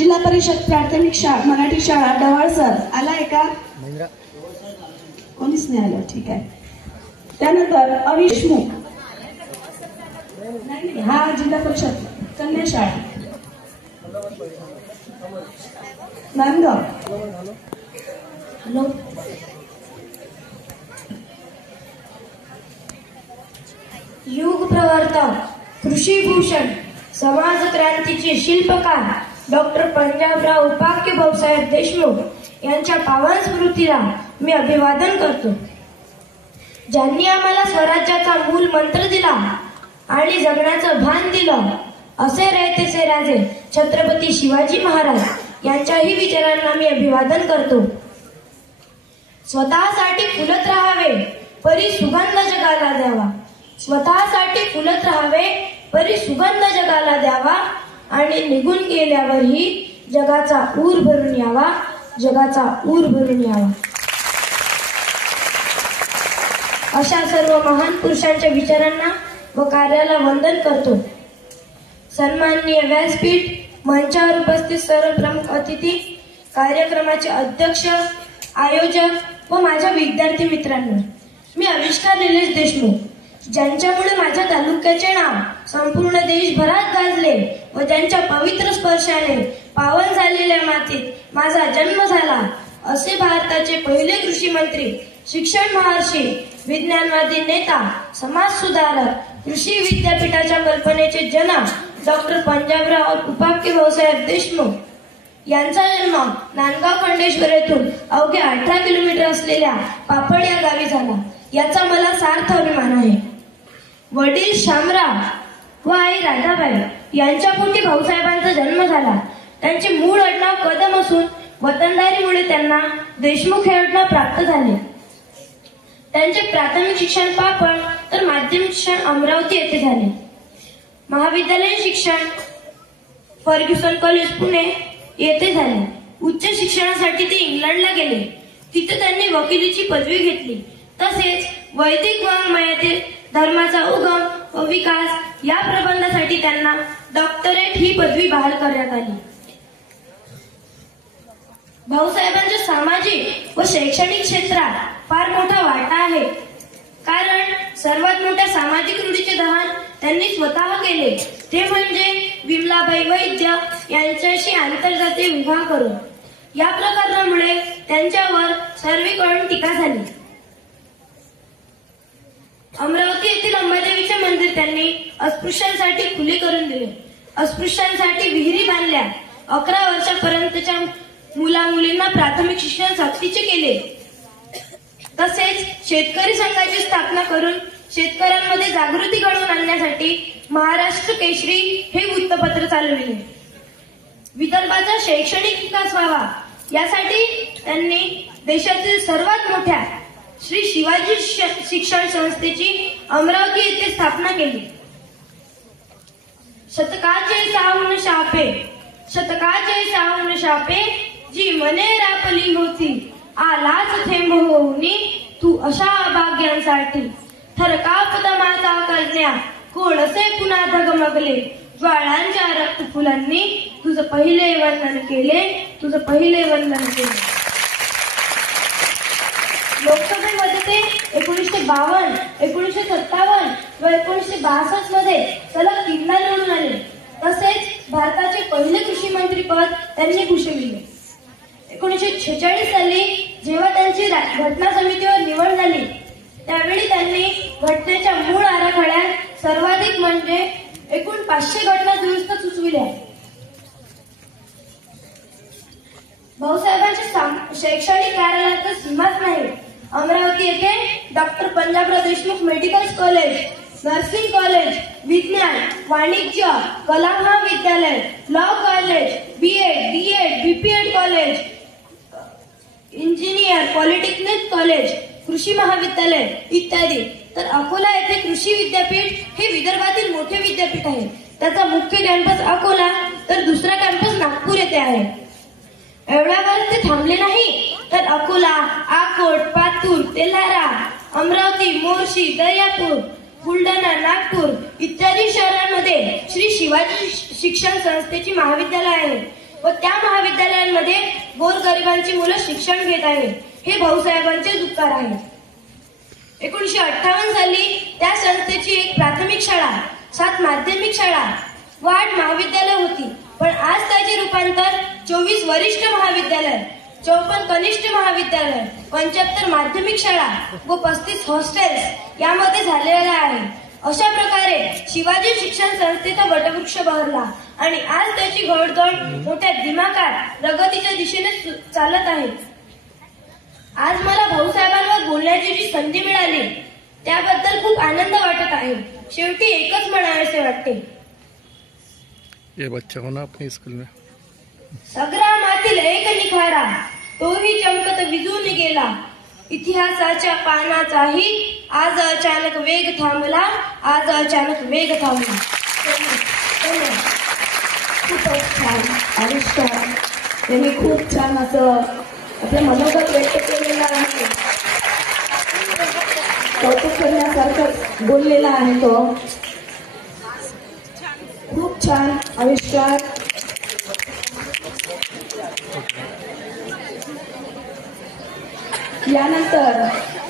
जिल्हा परिषद प्राथमिक शाळा मराठी शाळा डवाळसर आलाय का? कोणीच नाही आलं. ठीक आहे. त्यानंतर अविष्मुख हा जिल्हा परिषद कन्या शाळा नांदगाव. युग प्रवर्तक, कृषी भूषण, समाज क्रांतीचे शिल्पकार डॉक्टर पंजाबराव उपाख्य भाऊसाहेब देशमुख यांच्या पावन स्मृतीला मी अभिवादन करतो. ज्यांनी आम्हाला स्वराज्याचा मूल मंत्र दिला आणि जगण्याचं भान दिलं असे रयतेचे राजे छत्रपती शिवाजी महाराज यांच्याही विचारांना मी अभिवादन करतो. स्वतःसाठी फुलत राहावे परी सुगंध जगाला द्यावा. स्वतःसाठी फुलत राहावे परी सुगंध जगाला द्यावा आणि निघून गेल्यावरही जगाचा ऊर भरून यावा. जगाचा ऊर भरून यावा. अशा सर्व महान पुरुषांच्या विचारांना व कार्याला वंदन करतो. सन्माननीय व्यासपीठ, मंचावर उपस्थित सर्व प्रमुख अतिथी, कार्यक्रमाचे अध्यक्ष, आयोजक व माझ्या विद्यार्थी मित्रांनो, मी आविष्कार निलेश देशमुख, ज्यांच्यामुळे माझ्या तालुक्याचे नाव संपूर्ण देशभरात गाजले व ज्यांच्या पवित्र स्पर्शाने पावन झालेल्या मातीत माझा जन्म झाला असे भारताचे पहिले कृषी मंत्री, शिक्षण महर्षी, विज्ञानवादी नेता, समाज सुधारक, कृषी विद्यापीठाच्या कल्पनेचे जनक डॉक्टर पंजाबराव उपाख्य भाऊसाहेब देशमुख यांचा जन्म नांदगाव खंडेश्वर येथून अवघ्या 18 किलोमीटर असलेल्या पापड या गावी झाला. याचा मला सार्थ अभिमान आहे. वडील शामराव व आई राधाबाई यांच्या पोटी भाऊसाहेबांचा जन्म झाला. त्यांचे मूळ आडनाव कदम असून वतनदारीमुळे त्यांना देशमुख हे आडनाव प्राप्त झाले. त्यांचे प्राथमिक शिक्षण पापड तर माध्यमिक शिक्षण अमरावती येथे झाले. महाविद्यालयीन शिक्षण फर्ग्युसन कॉलेज पुणे येथे झाले. उच्च शिक्षणासाठी ते इंग्लंडला गेले. तिथे त्यांनी वकिलीची पदवी घेतली. तसेच वैदिक वाङ्मयातील धर्माचा उगम व विकास या प्रबंधासाठी त्यांना डॉक्टरेट ही पदवी बहाल करण्यात आली. भाऊसाहेबांच्या सामाजिक व शैक्षणिक क्षेत्रात फार मोठा वाटा आहे. कारण सर्वात मोठ्या सामाजिक रूढीचे दहन त्यांनी स्वतः केले, ते म्हणजे विमलाबाई वैद्य यांच्याशी आंतरजातीय विवाह करून. या प्रकरणामुळे त्यांच्यावर सर्वीकडून टीका झाली. अमरावती येथील अंबादेवीचे मंदिर त्यांनी अस्पृश्यांसाठी खुले करून दिले. अस्पृश्यांसाठी विहिरी बांधल्या. 11 वर्षापर्यंतच्या मुला मुलींना प्राथमिक शिक्षण सक्तीचे केले. तसेच शेतकरी संघाची स्थापना करून शेतकऱ्यांमध्ये जागृती घडवून आणण्यासाठी महाराष्ट्र केसरी हे वृत्तपत्र चालविले. विदर्भाचा शैक्षणिक विकास व्हावा यासाठी त्यांनी देशातील सर्वात मोठ्या श्री शिवाजी शिक्षण संस्थेची अमरावती येथे स्थापना केली. शतकाचे साहून शापे, शतकाचे साहून शापे, जी मने रापली होती, आलाच थेंब होऊनी तू अशा भाग्यांसाठी. थरकाप दमाचा कन्या कोणसे पुन्हा धगमगले, ज्वाळांच्या रक्त फुलांनी तुझं पहिले वर्णन केले, तुझं पहिले वर्णन केले. लोकसभेमध्ये ते 1952, 1957 व 1962 मध्ये सलग 3दा निवडून आले. तसेच भारताचे पहिले कृषी मंत्री पद त्यांनी भूषविले. 1946 साली जेव्हा त्यांची घटना समितीवर निवड झाली त्यावेळी त्यांनी घटनेच्या मूळ आराखड्यात सर्वाधिक म्हणजे एकूण 500 घटना दुरुस्त सुचविल्या. भाऊसाहेबांच्या शैक्षणिक कार्यालयात सीमाच नाही. अमरावती येथे doctor Panjabrao Deshmukh medical college, nursing college, विज्ञान, वाणिज्य, कला महाविद्यालय, law college, BEd, DEd, BPEd college, engineer, polytechnic college, कृषी महाविद्यालय इत्यादी. तर अकोला येथे कृषी विद्यापीठ हे विदर्भातील मोठे विद्यापीठ आहे. त्याचा मुख्य कॅम्पस अकोला तर दुसरा कॅम्पस नागपूर येथे आहे. एवढ्यावर ते थांबले नाही तर अकोला, अकोट, पातूर, तेल्हारा, अमरावती, मोर्शी, दर्यापूर, बुलढाणा, नागपूर इत्यादी शहरांमध्ये श्री शिवाजी शिक्षण संस्थेची महाविद्यालय आहे. व त्या महाविद्यालयांमध्ये गोरगरिबांची मुलं शिक्षण घेत आहेत हे भाऊसाहेबांचे दुःखार आहे. 1958 साली त्या संस्थेची एक प्राथमिक शाळा, 7 माध्यमिक शाळा व 8 महाविद्यालय होती. पण आज त्याचे रूपांतर 24 वरिष्ठ महाविद्यालय, 54 कनिष्ठ महाविद्यालय, 75 माध्यमिक शाळा व 35 हॉस्टेल्स यामध्ये झालेला आहे. अशा प्रकारे शिवाजी शिक्षण संस्थेचा वटवृक्ष बहरला आणि आज त्याची घोडदौड मोठ्या दिमाखात प्रगतीच्या दिशेने चालत आहे. आज मला भाऊसाहेबांवर बोलण्याची जी संधी मिळाली त्याबद्दल खूप आनंद वाटत आहे. शेवटी एकच म्हणावेसे वाटते, ये बच्चा होना अपने स्कूल में संग्रामातील एक निखारा तोही चमकत विजून गेला. इतिहासाच्या पानाचाही आज अचानक वेग थांबला, आज अचानक वेग थांबला. खूपच छान आविष्कार. त्यांनी खूप छान असं आपलं मनोगत व्यक्त केलेलं आहे. कौतुक करण्यासारखं बोललेला आहे तो. खूप छान आविष्कार. यानंतर